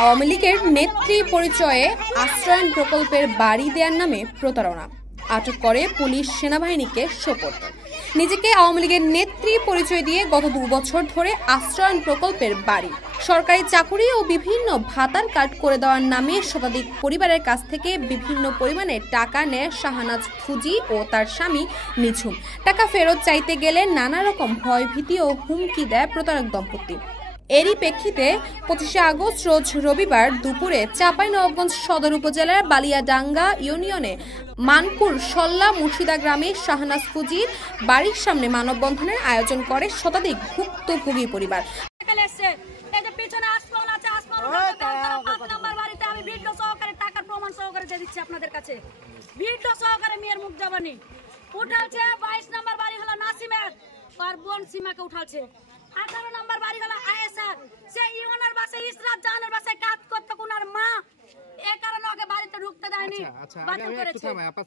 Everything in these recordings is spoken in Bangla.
আওয়ামী লীগের নেত্রী পরিচয়ে আশ্রয়ণ প্রকল্পের বাড়ি দেওয়ার নামে প্রতারণা, আটক করে পুলিশ সেনাবাহিনীকে সোপর্দ। নিজেকে আওয়ামী লীগের নেত্রী পরিচয় দিয়ে গত 2 বছর ধরে আশ্রয়ণ প্রকল্পের বাড়ি, সরকারি চাকুরি ও বিভিন্ন ভাতার কার্ড করে দেওয়ার নামে শতাধিক পরিবারের কাছ থেকে বিভিন্ন পরিমাণে টাকা নেয় শাহনাজ ফুজি ও তার স্বামী নিঝুম। টাকা ফেরত চাইতে গেলে নানা রকম ভয়ভীতি ও হুমকি দেয় প্রতারক দম্পতি। এরই প্রেক্ষিতে 25 আগস্ট রোজ রবিবার দুপুরে চাঁপাইনবাবগঞ্জ সদর উপজেলার বালিয়াডাঙ্গা ইউনিয়নে মানপুর সল্লা মুর্শিদা গ্রামে শাহনাজ ফুজির বাড়ির সামনে মানববন্ধনের আয়োজন করে শতাধিক ভুক্তভোগী পরিবার। আপনাদের কাছে ভিডিও সহকারে মেয়ের মুখ জবানি উঠালছে। 22 নম্বর বাড়ি হলো নাসিমের, আর বোন সীমাকে উঠালছে। 18 নম্বর বাড়ি হলো আয়েশার, সে ইওনার বাসে ইসরাত জাহানের বাসে কাজ করতে কোনার মা, এই কারণে ওকে বাড়িতে ঢুকতে দেয়নি। আচ্ছা আমি একটু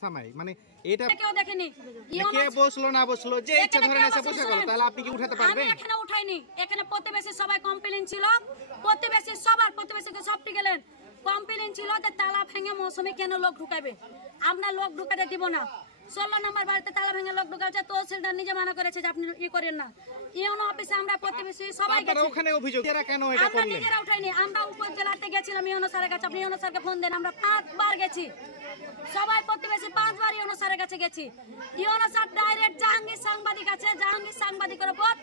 থামাই, মানে এটা কেউ দেখেনি, কে বসলো না বসলো, যে ইচ্ছা ধরে এসে বসে গেল, তাহলে আপনি কি উঠাতে পারবেন? আমি এখানে উঠাইনি, এখানে প্রতিবেশী সবাই কমপ্লেইন ছিল, প্রতিবেশীকে সবটি গেলেন কমপ্লেইন ছিল যে তালা ভেঙে মৌসুমে কেন লোক ঢুকাবে, আমরা লোক ঢুকাতে দিব না। 16 নম্বর বাড়িতে তালা ভেঙে লোক ঢুকাচ্ছে, তহসিলদার নিজে মানা করেছে যে আপনি ই করেন না। ইউনো অফিসে আমরা প্রতিবেশী সবাই গেছি, ওখানে অভিযোগ এরা কেন এটা করলেন? আমরা নিজেরা উঠাইনি, আমরা উপজেলাতে গেছিলাম ইউনো স্যারের কাছে, আপনি ইউনো স্যারকে ফোন দেন। আমরা 5 বার গেছি, সবাই প্রতিবেশী 5 বার ইউনো স্যারের কাছে গেছি। ইউনো স্যার ডাইরেক্ট জাহাঙ্গীর সাংবাদিক আছে, জাহাঙ্গীর সাংবাদিকের উপর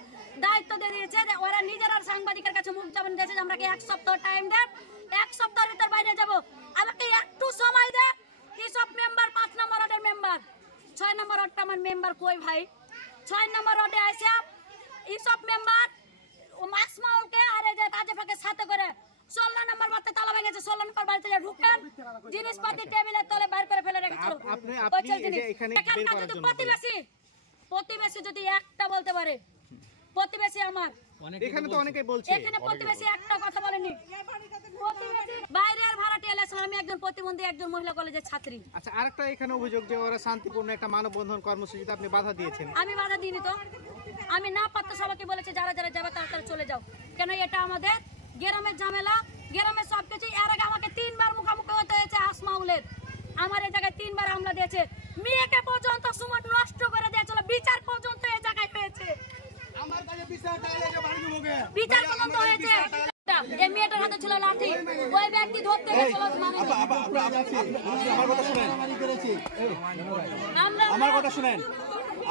দায়িত্ব দিয়ে দিয়েছে যে ওরা নিজেরা সাংবাদিকের কাছে মুখ জবানি দিয়েছে যে আমরা 1 সপ্তাহ টাইম দেন, 1 সপ্তাহের ভিতর বাইরে যাব, আমাকে একটু সময় দে। সব মেম্বার 5 নম্বর ওয়ার্ডের মেম্বার, 6 নম্বর ওয়ার্ডটা আমার মেম্বার কই ভাই, 6 নম্বর ওয়ার্ডে আছে সব মেম্বার ও মাসমাউলকে আরে যে রাজেফাকে সাথে করে 16 নম্বর বাড়িতে তালা ভেঙেছে। 16 নম্বর বাড়িতে ঢুকেন, জিনিসপাতি টেবিলের তলে বাইর করে ফেলে রেখেছিল। আপনি এখানে বের করার জন্য প্রতিবেশী যদি একটা বলতে পারে, প্রতিবেশী আমার এখানে তো অনেকেই বলছে, এখানে প্রতিবেশী একটা কথা বলেনি। প্রতিবেশী বাইরের ভাড়াটে এলেছিল, আমি একজন প্রতিবন্ধী, একজন মহিলা কলেজের ছাত্রী। আচ্ছা, আরেকটা এখানে অভিযোগ যে ওরা শান্তিপূর্ণ একটা মানববন্ধন কর্মসূচিতে আপনি বাধা দিয়েছেন। আমি বাধা দিইনি তো, আমি না পারতে সবাইকে বলেছি যারা যারা যাবে তারা চলে যাও, কেন এটা আমাদের গ্রামের ঝামেলা, গ্রামের সবকিছু। এর আগে আমাকে 3 বার মুখোমুখি হতে হয়েছে আসমাউলের, আমার এই জায়গায় 3 বার হামলা দিয়েছে, মেয়েকে পর্যন্ত সময় নষ্ট করে দিয়েছিল, বিচার পর্যন্ত এই জায়গায় হয়েছে, বিচার পর্যন্ত হয়েছে। এই মেয়েটার হাতে ছিল লাঠি, ওই ব্যক্তি ধরতে গেছিল।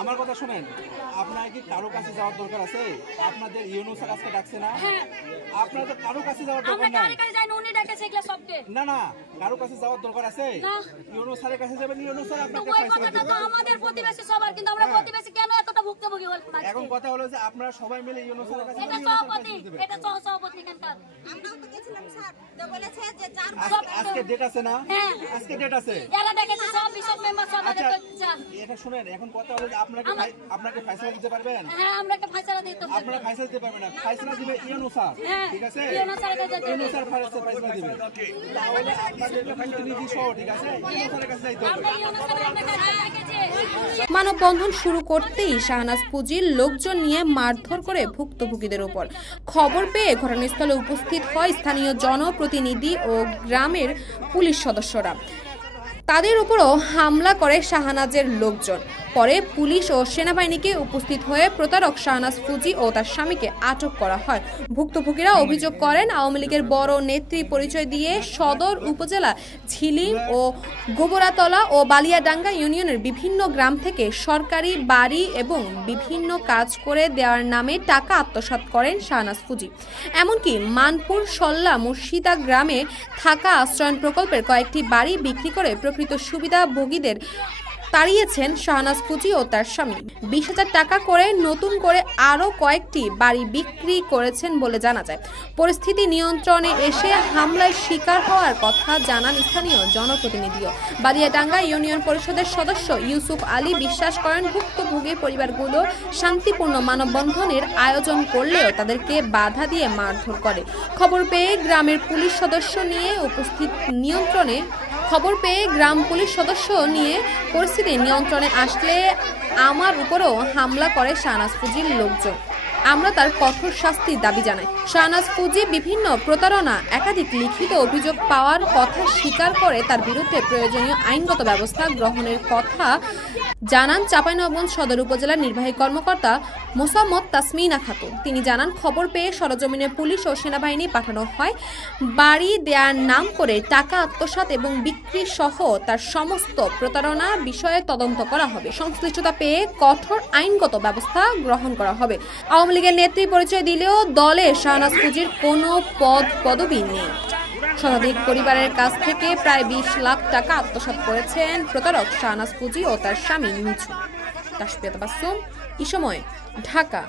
আমার কথা শুনেন, আপনার কি কারো কাছে যাওয়ার দরকার আছে? আপনাদের ইউনো স্যার আজকে ডাকছে না, আপনাদের কারো কাছে যাওয়ার দরকার নাই। না না, কারো কাছে যাওয়ার দরকার আছে? ইউনো স্যারের কাছে যাবেন, ইউনো স্যার আপনাকে ফয়সালা দিবেন। আমাদের প্রতিবেশী সবার, কিন্তু আমরা প্রতিবেশী কেন এতটা ভুক্তভোগী হল? এখন কথা হলো যে আপনারা সবাই মিলে ইউনো স্যারের কাছে এটা সভাপতি, এটা সহসভাপতি কেনকার আমরাও তো গেছিলাম স্যার, তো বলেছে যে আজকে ডেট আছে না? আজকে ডেট আছে, এরা ডেকেছে সব বিশপ মেম্বার সব ডেকেছে। এটা শুনেন, এখন কথা হলো যে আপনাকে ফয়সালা দিতে পারবেন? হ্যাঁ, আমরাকে ফয়সালা দিতে পারবেন। আপনারা ফয়সালা দিতে পারবেন না, ফয়সালা দিবে ইউনো স্যার, ঠিক আছে? ইউনো স্যারের কাছে ইউনো স্যার ফয়সালা দিবে, তাহলে আপনাদের প্রতিনিধি সহ, ঠিক আছে, ইউনো স্যারের কাছে যাইতে হবে। আমরা ইউনো স্যারের কাছে ডেকেছি। মানববন্ধন শুরু করতেই শাহনাজ ফুজির লোকজন নিয়ে মারধর করে ভুক্তভোগীদের উপর। খবর পেয়ে ঘটনাস্থলে উপস্থিত হয় স্থানীয় জনপ্রতিনিধি ও গ্রামের পুলিশ সদস্যরা, তাদের উপরও হামলা করে শাহনাজের লোকজন। পরে পুলিশ ও সেনাবাহিনীকে উপস্থিত হয়ে প্রতারক শাহনাজ ফুজি ও তার স্বামীকে আটক করা হয়। ভুক্তভোগীরা অভিযোগ করেন আওয়ামী লীগের বড় নেত্রী পরিচয় দিয়ে সদর উপজেলা ঝিলিম ও গোবরাতলা ও বালিয়াডাঙ্গা ইউনিয়নের বিভিন্ন গ্রাম থেকে সরকারি বাড়ি এবং বিভিন্ন কাজ করে দেওয়ার নামে টাকা আত্মসাৎ করেন শাহনাজ ফুজি। এমনকি মানপুর সল্লা মুর্শিদা গ্রামে থাকা আশ্রয়ণ প্রকল্পের কয়েকটি বাড়ি বিক্রি করে প্রকৃত সুবিধাভোগীদের তাড়িয়েছেন শাহনাজ ফুজি ও তার স্বামী। 20,000 টাকা করে নতুন করে আরও কয়েকটি বাড়ি বিক্রি করেছেন বলে জানা যায়। পরিস্থিতি নিয়ন্ত্রণে এসে হামলার শিকার হওয়ার কথা জানান স্থানীয় জনপ্রতিনিধিও। বালিয়াডাঙ্গা ইউনিয়ন পরিষদের সদস্য ইউসুফ আলী বিশ্বাস করেন, ভুক্তভোগী পরিবারগুলো শান্তিপূর্ণ মানববন্ধনের আয়োজন করলেও তাদেরকে বাধা দিয়ে মারধর করে। খবর পেয়ে গ্রাম পুলিশ সদস্য নিয়ে পরিস্থিতি নিয়ন্ত্রণে আসলে আমার উপরও হামলা করে শাহনাজ ফুজির লোকজন। আমরা তার কঠোর শাস্তির দাবি জানাই। শাহনাজ ফুজি বিভিন্ন প্রতারণা, একাধিক লিখিত অভিযোগ পাওয়ার কথা স্বীকার করে তার বিরুদ্ধে প্রয়োজনীয় আইনগত ব্যবস্থা গ্রহণের কথা জানান চাঁপাইনবাবগঞ্জ সদর উপজেলার নির্বাহী কর্মকর্তা মোসাম্মদ তাসমিনা খাতুন। তিনি জানান, খবর পেয়ে সরজমিনে পুলিশ ও সেনাবাহিনী পাঠানো হয়। বাড়ি দেওয়ার নাম করে টাকা আত্মসাৎ এবং বিক্রি সহ তার সমস্ত প্রতারণা বিষয়ে তদন্ত করা হবে। সংশ্লিষ্টতা পেয়ে কঠোর আইনগত ব্যবস্থা গ্রহণ করা হবে। আওয়ামী লীগের নেত্রী পরিচয় দিলেও দলে শাহনাজ ফুজির কোনো পদবি নেই। শতাধিক পরিবারের কাছ থেকে প্রায় 20 লাখ টাকা আত্মসাৎ করেছেন প্রতারক শাহনাজ ফুজি ও তার স্বামী মিঠু। তাসফিয়া তাবাসসুম, এই সময়, ঢাকা।